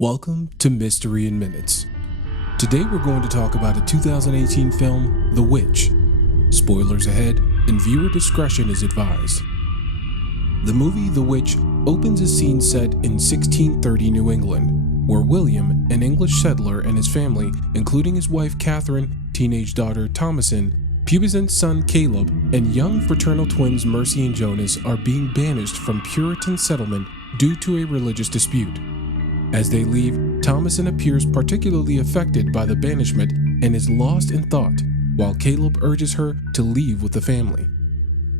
Welcome to Mystery in Minutes. Today we're going to talk about a 2018 film, The Witch. Spoilers ahead, and viewer discretion is advised. The movie The Witch opens a scene set in 1630 New England, where William, an English settler, and his family, including his wife Catherine, teenage daughter Thomasin, pubescent son Caleb, and young fraternal twins Mercy and Jonas are being banished from Puritan settlement due to a religious dispute. As they leave, Thomasin appears particularly affected by the banishment and is lost in thought, while Caleb urges her to leave with the family.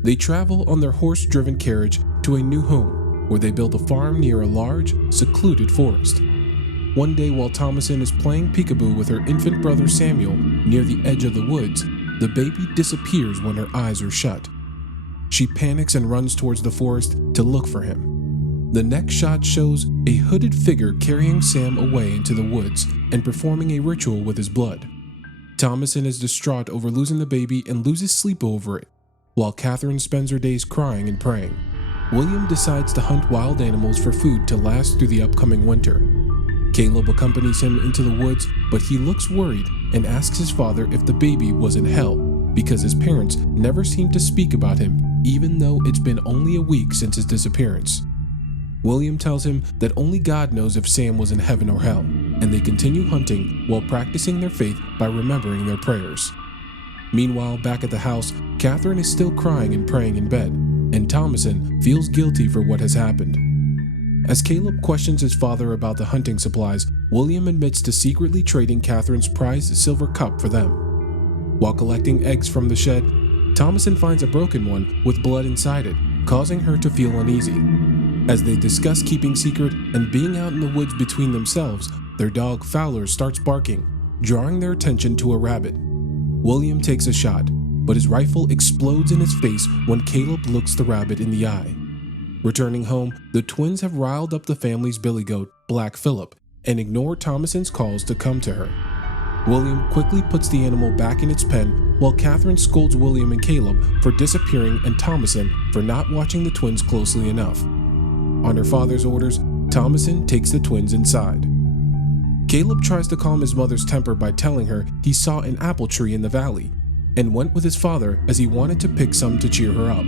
They travel on their horse-driven carriage to a new home, where they build a farm near a large, secluded forest. One day while Thomasin is playing peekaboo with her infant brother Samuel near the edge of the woods, the baby disappears when her eyes are shut. She panics and runs towards the forest to look for him. The next shot shows a hooded figure carrying Sam away into the woods and performing a ritual with his blood. Thomasin is distraught over losing the baby and loses sleep over it, while Catherine spends her days crying and praying. William decides to hunt wild animals for food to last through the upcoming winter. Caleb accompanies him into the woods, but he looks worried and asks his father if the baby was in hell, because his parents never seem to speak about him, even though it's been only a week since his disappearance. William tells him that only God knows if Sam was in heaven or hell, and they continue hunting while practicing their faith by remembering their prayers. Meanwhile, back at the house, Catherine is still crying and praying in bed, and Thomasin feels guilty for what has happened. As Caleb questions his father about the hunting supplies, William admits to secretly trading Catherine's prized silver cup for them. While collecting eggs from the shed, Thomasin finds a broken one with blood inside it, causing her to feel uneasy. As they discuss keeping secret and being out in the woods between themselves, their dog Fowler starts barking, drawing their attention to a rabbit. William takes a shot, but his rifle explodes in his face when Caleb looks the rabbit in the eye. Returning home, the twins have riled up the family's billy goat, Black Phillip, and ignore Thomasin's calls to come to her. William quickly puts the animal back in its pen, while Catherine scolds William and Caleb for disappearing and Thomasin for not watching the twins closely enough. On her father's orders, Thomasin takes the twins inside. Caleb tries to calm his mother's temper by telling her he saw an apple tree in the valley, and went with his father as he wanted to pick some to cheer her up.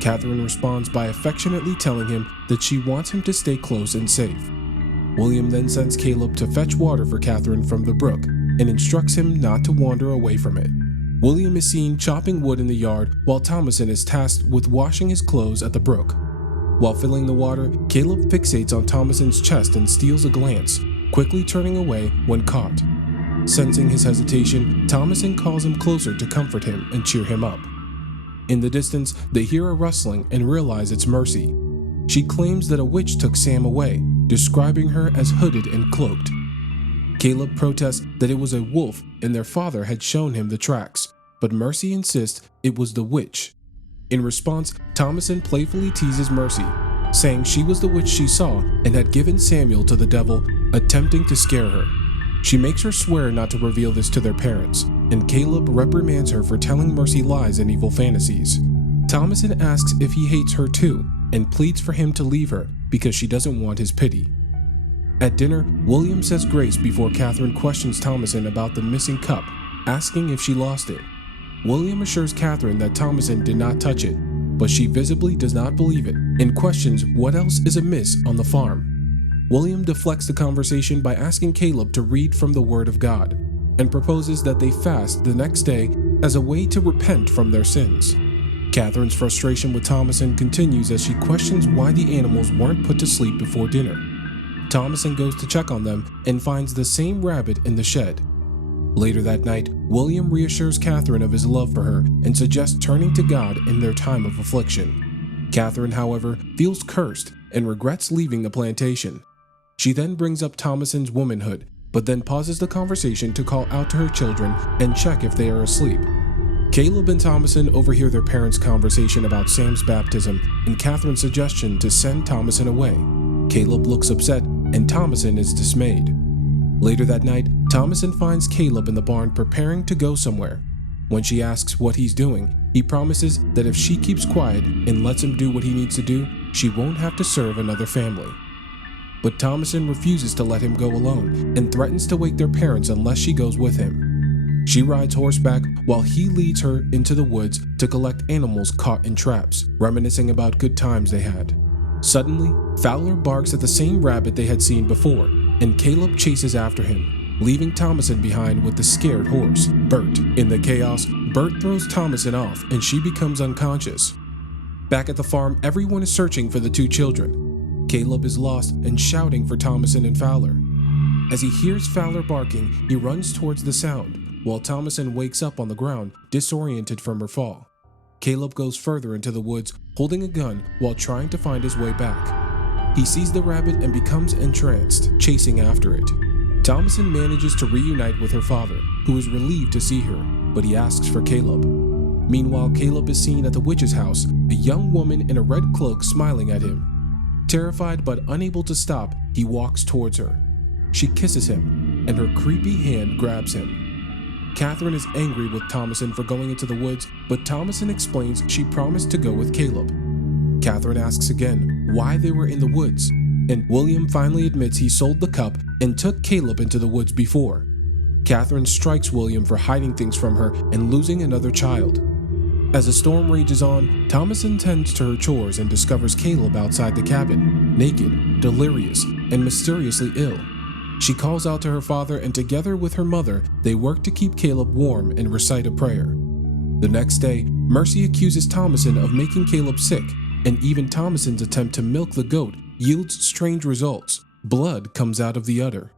Catherine responds by affectionately telling him that she wants him to stay close and safe. William then sends Caleb to fetch water for Catherine from the brook, and instructs him not to wander away from it. William is seen chopping wood in the yard, while Thomasin is tasked with washing his clothes at the brook. While filling the water, Caleb fixates on Thomasin's chest and steals a glance, quickly turning away when caught. Sensing his hesitation, Thomasin calls him closer to comfort him and cheer him up. In the distance, they hear a rustling and realize it's Mercy. She claims that a witch took Sam away, describing her as hooded and cloaked. Caleb protests that it was a wolf and their father had shown him the tracks, but Mercy insists it was the witch. In response, Thomasin playfully teases Mercy, saying she was the witch she saw and had given Samuel to the devil, attempting to scare her. She makes her swear not to reveal this to their parents, and Caleb reprimands her for telling Mercy lies and evil fantasies. Thomasin asks if he hates her too, and pleads for him to leave her because she doesn't want his pity. At dinner, William says grace before Catherine questions Thomasin about the missing cup, asking if she lost it. William assures Catherine that Thomasin did not touch it, but she visibly does not believe it and questions what else is amiss on the farm. William deflects the conversation by asking Caleb to read from the Word of God and proposes that they fast the next day as a way to repent from their sins. Catherine's frustration with Thomasin continues as she questions why the animals weren't put to sleep before dinner. Thomasin goes to check on them and finds the same rabbit in the shed. Later that night, William reassures Catherine of his love for her and suggests turning to God in their time of affliction. Catherine, however, feels cursed and regrets leaving the plantation. She then brings up Thomasin's womanhood, but then pauses the conversation to call out to her children and check if they are asleep. Caleb and Thomasin overhear their parents' conversation about Sam's baptism and Catherine's suggestion to send Thomasin away. Caleb looks upset and Thomasin is dismayed. Later that night, Thomasin finds Caleb in the barn preparing to go somewhere. When she asks what he's doing, he promises that if she keeps quiet and lets him do what he needs to do, she won't have to serve another family. but Thomason refuses to let him go alone and threatens to wake their parents unless she goes with him. She rides horseback while he leads her into the woods to collect animals caught in traps, reminiscing about good times they had. Suddenly, Fowler barks at the same rabbit they had seen before, and Caleb chases after him, leaving Thomason behind with the scared horse, Bert. In the chaos, Bert throws Thomason off and she becomes unconscious. Back at the farm, everyone is searching for the two children. Caleb is lost and shouting for Thomason and Fowler. As he hears Fowler barking, he runs towards the sound, while Thomason wakes up on the ground, disoriented from her fall. Caleb goes further into the woods, holding a gun while trying to find his way back. He sees the rabbit and becomes entranced, chasing after it. Thomason manages to reunite with her father, who is relieved to see her, but he asks for Caleb. Meanwhile, Caleb is seen at the witch's house, a young woman in a red cloak smiling at him. Terrified but unable to stop, he walks towards her. She kisses him, and her creepy hand grabs him. Catherine is angry with Thomason for going into the woods, but Thomason explains she promised to go with Caleb. Catherine asks again why they were in the woods, and William finally admits he sold the cup and took Caleb into the woods before. Catherine strikes William for hiding things from her and losing another child. As the storm rages on, Thomason tends to her chores and discovers Caleb outside the cabin, naked, delirious, and mysteriously ill. She calls out to her father, and together with her mother, they work to keep Caleb warm and recite a prayer. The next day, Mercy accuses Thomason of making Caleb sick, and even Thomason's attempt to milk the goat yields strange results. Blood comes out of the udder.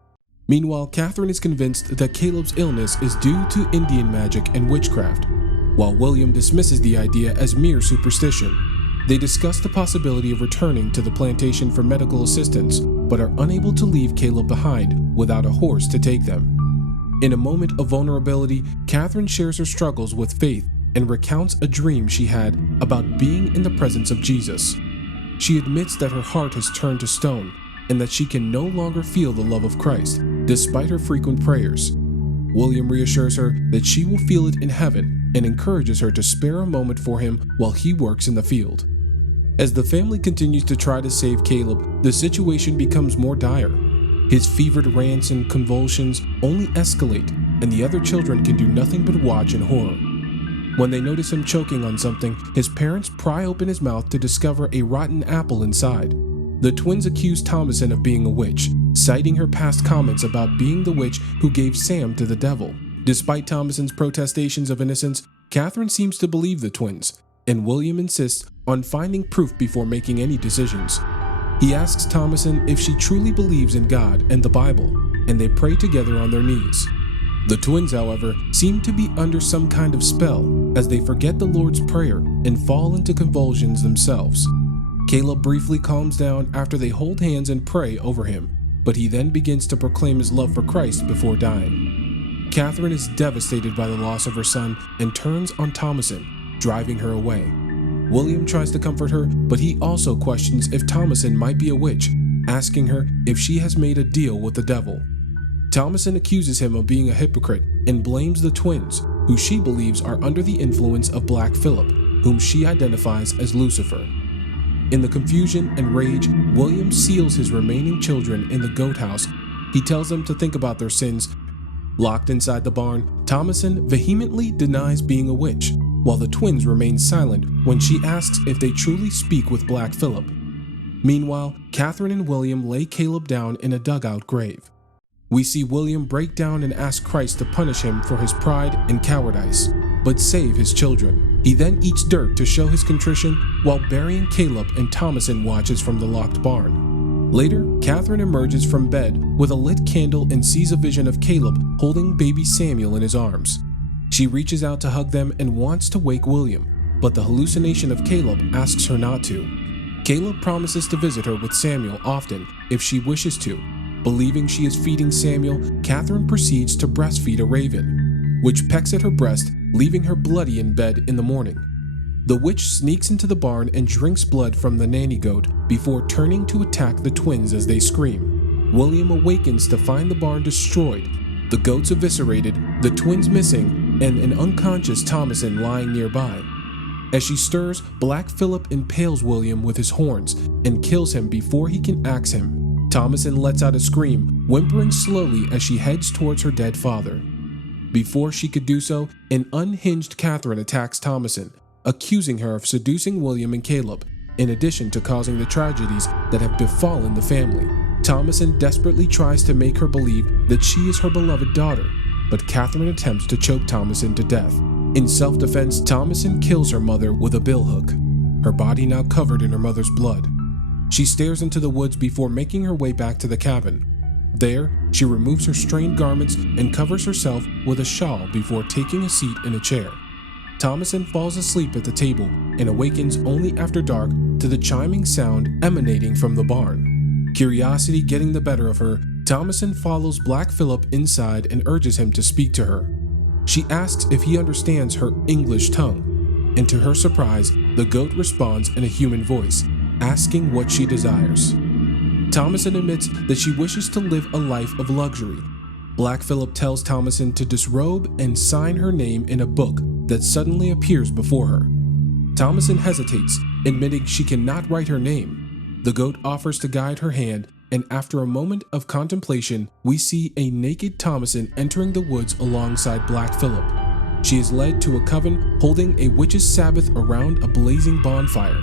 Meanwhile, Catherine is convinced that Caleb's illness is due to Indian magic and witchcraft, while William dismisses the idea as mere superstition. They discuss the possibility of returning to the plantation for medical assistance, but are unable to leave Caleb behind without a horse to take them. In a moment of vulnerability, Catherine shares her struggles with faith and recounts a dream she had about being in the presence of Jesus. She admits that her heart has turned to stone and that she can no longer feel the love of Christ, despite her frequent prayers. William reassures her that she will feel it in heaven and encourages her to spare a moment for him while he works in the field. As the family continues to try to save Caleb, the situation becomes more dire. His fevered rants and convulsions only escalate, and the other children can do nothing but watch in horror. When they notice him choking on something, his parents pry open his mouth to discover a rotten apple inside. The twins accuse Thomason of being a witch, citing her past comments about being the witch who gave Sam to the devil. Despite Thomason's protestations of innocence, Catherine seems to believe the twins, and William insists on finding proof before making any decisions. He asks Thomason if she truly believes in God and the Bible, and they pray together on their knees. The twins, however, seem to be under some kind of spell as they forget the Lord's Prayer and fall into convulsions themselves. Caleb briefly calms down after they hold hands and pray over him, but he then begins to proclaim his love for Christ before dying. Catherine is devastated by the loss of her son and turns on Thomason, driving her away. William tries to comfort her, but he also questions if Thomason might be a witch, asking her if she has made a deal with the devil. Thomason accuses him of being a hypocrite and blames the twins, who she believes are under the influence of Black Phillip, whom she identifies as Lucifer. In the confusion and rage, William seals his remaining children in the goat house. He tells them to think about their sins. Locked inside the barn, Thomason vehemently denies being a witch, while the twins remain silent when she asks if they truly speak with Black Phillip. Meanwhile, Catherine and William lay Caleb down in a dugout grave. We see William break down and ask Christ to punish him for his pride and cowardice, but save his children. He then eats dirt to show his contrition while burying Caleb, and Thomason watches from the locked barn. Later, Catherine emerges from bed with a lit candle and sees a vision of Caleb holding baby Samuel in his arms. She reaches out to hug them and wants to wake William, but the hallucination of Caleb asks her not to. Caleb promises to visit her with Samuel often if she wishes to. Believing she is feeding Samuel, Catherine proceeds to breastfeed a raven, which pecks at her breast, leaving her bloody in bed in the morning. The witch sneaks into the barn and drinks blood from the nanny goat before turning to attack the twins as they scream. William awakens to find the barn destroyed, the goats eviscerated, the twins missing, and an unconscious Thomason lying nearby. As she stirs, Black Phillip impales William with his horns and kills him before he can axe him. Thomason lets out a scream, whimpering slowly as she heads towards her dead father. Before she could do so, an unhinged Catherine attacks Thomason, accusing her of seducing William and Caleb, in addition to causing the tragedies that have befallen the family. Thomason desperately tries to make her believe that she is her beloved daughter, but Catherine attempts to choke Thomason to death. In self-defense, Thomason kills her mother with a billhook, her body now covered in her mother's blood. She stares into the woods before making her way back to the cabin. There, she removes her stained garments and covers herself with a shawl before taking a seat in a chair. Thomason falls asleep at the table and awakens only after dark to the chiming sound emanating from the barn. Curiosity getting the better of her, Thomason follows Black Phillip inside and urges him to speak to her. She asks if he understands her English tongue, and to her surprise, the goat responds in a human voice, asking what she desires. Thomason admits that she wishes to live a life of luxury. Black Phillip tells Thomason to disrobe and sign her name in a book that suddenly appears before her. Thomason hesitates, admitting she cannot write her name. The goat offers to guide her hand, and after a moment of contemplation, we see a naked Thomason entering the woods alongside Black Phillip. She is led to a coven holding a witch's sabbath around a blazing bonfire.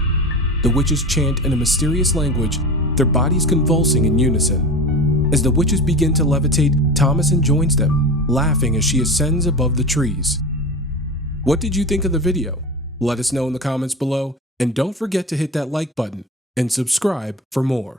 The witches chant in a mysterious language, their bodies convulsing in unison. As the witches begin to levitate, Thomason joins them, laughing as she ascends above the trees. What did you think of the video? Let us know in the comments below, and don't forget to hit that like button and subscribe for more.